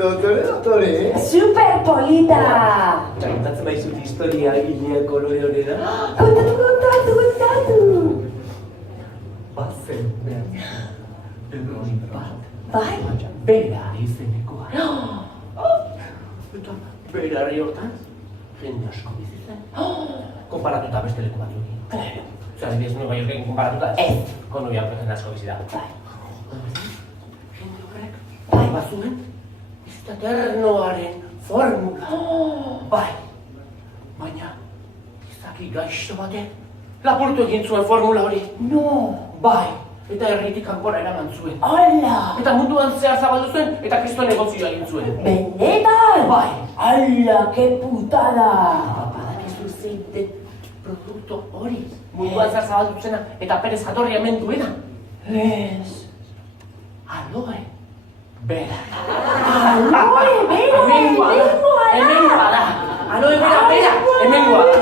Dotore. Super polita! Kontatzen baizut historia gilean kolore honera? Kontatu! Bazen, egon bat. Bai? Bera izenekoa. Eta berari hortan, jende asko bizi zen. Konparatuta beste leku batzuekin. Claro. Osea, adibidez, Nueva Yorkekin konparatuta ez. Con New York jende asko bizi da. Bai. Jende horrek, bai bazuen, bizita eternoaren formula. Bai, baina, izaki gaixo batek, lapurtu egin zuen formula hori. No! Bai, eta herritik kanpora eraman zuen. Hala! Eta munduan zehar zabaldu zuen, eta kriston negozioa egin zuen. Benetan! Bai. Hala, ke putada! Badakizu zein den produktu hori. Munduan zehar zabaldu zena, eta perez jatorria hemen duena. Ez. Aloe. Bera. Aloe, bera! Hemengoa da! Aloe bera, hemengoa da!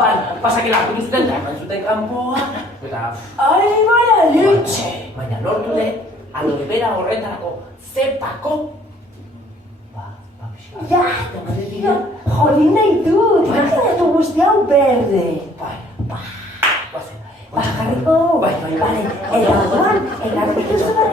Bai, pasak elakurtu zuten, da eman zuten kanpoa, eta... Ai, mala leche! Baina lortu de, aloe bera horretarako zepako... pixka. Ja, jolin nahi dut! Imaginatu guzti hau berde! Bai, bazen. Jarriko? Bai. Bale, eragoan, egarritu zuen.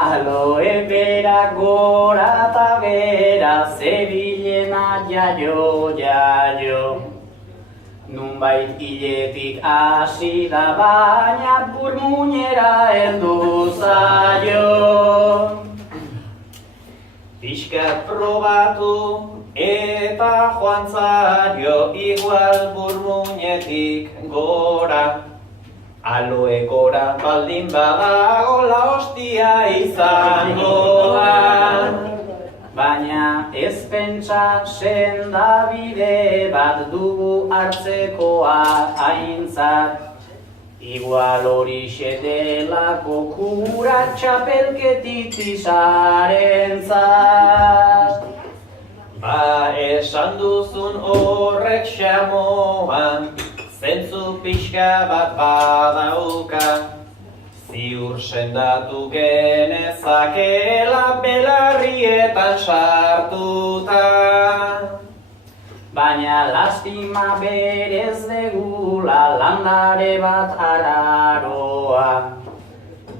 Aloe bera gora eta bera, zebilena jaio. Nunbait hiletik hasi da, baina burmuinera heldu zaio. Pixkat probatu eta joan zaio, igual burmuinetik gora. Aloe gora baldin badago, la hostia izango da. Baina ez pentsa sendabide bat dugu hartzekoa aintzat. Igual horixe delako kura txapelketitisarentzat. Ba esan duzun horrek xamoan, zentzu pixka bat badauka. Ziur sendatu genezakela belarrietan sartuta. Baina lastima berez degula landare bat araroa.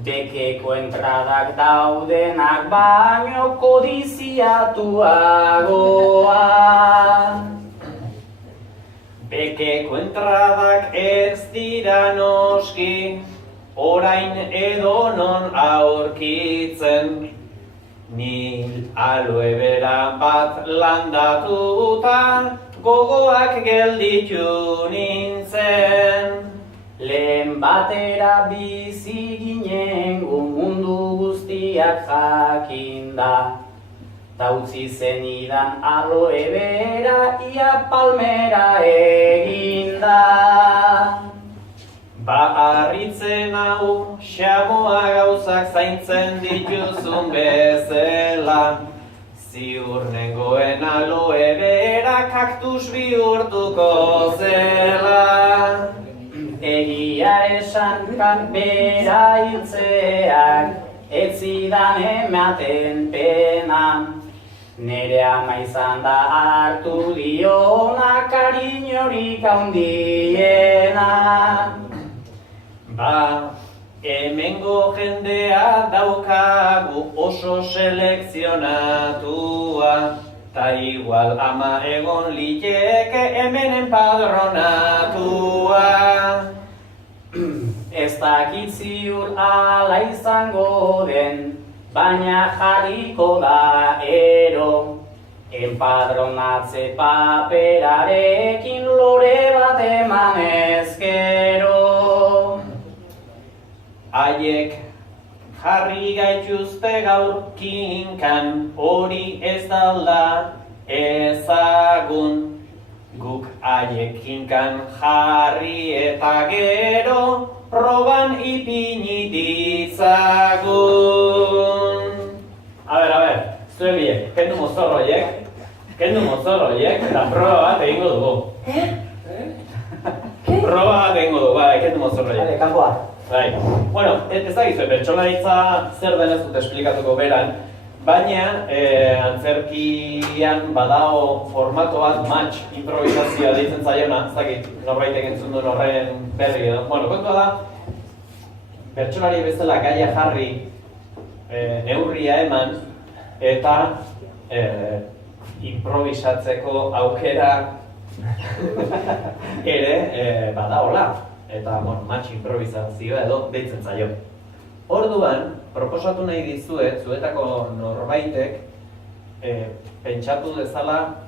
Bekeko entradak daudenak baino kodiziatuagoa. Bekeko entradak ez dira noski, orain edonon aurkitzen. Ni aloe bera bat landatuta, gogoak gelditu nintzen. Lehen batera bizi ginen mundu guztiak jakinda. Ta utzi zenidan aloe bera, ia palmera eginda. Ba harritzen hau, xamoa gauzak zaintzen dituzun bezala. Ziur nengoen aloe bera kaktus bihurtuko zela. Egia esan bera hiltzeak, ez zidan ematen pena. Nere ama izan da hartu diona kariñorik handiena. Ba, hemengo jendea daukagu oso selekzionatua. Ta igual ama egon liteke hemen enpadronatua. Ez dakit ziur ala izango den, baina jarriko da ero. Enpadronatze paperarekin lore bat eman ezkero. Haiek jarri gaituzte gaur kinkan, hori ez dalda ezagun. Guk haiek kinkan jarri eta gero proban ipini ditzagun. A ber, zuen biek, kendu mozorro horiek, eta proba bat egingo dugu. Proba bat egingo dugu, bai, kendu mozorro horiek. Vale, kanpoa. Bai, bueno, ez dakizue, pertsolaritza zer den ez dut esplikatuko beran, baina antzerkian badago formato bat match improvisazioa deitzen zaiona, ez dakit norbaitek entzun duen horren berri edo. Bueno, kontua da, pertsolari bezala gaia jarri, neurria eman, eta improvisatzeko aukera ere badaola. Eta, bueno, match improvisazioa edo deitzen zaio. Orduan, proposatu nahi dizuet, zuetako norbaitek pentsatu dezala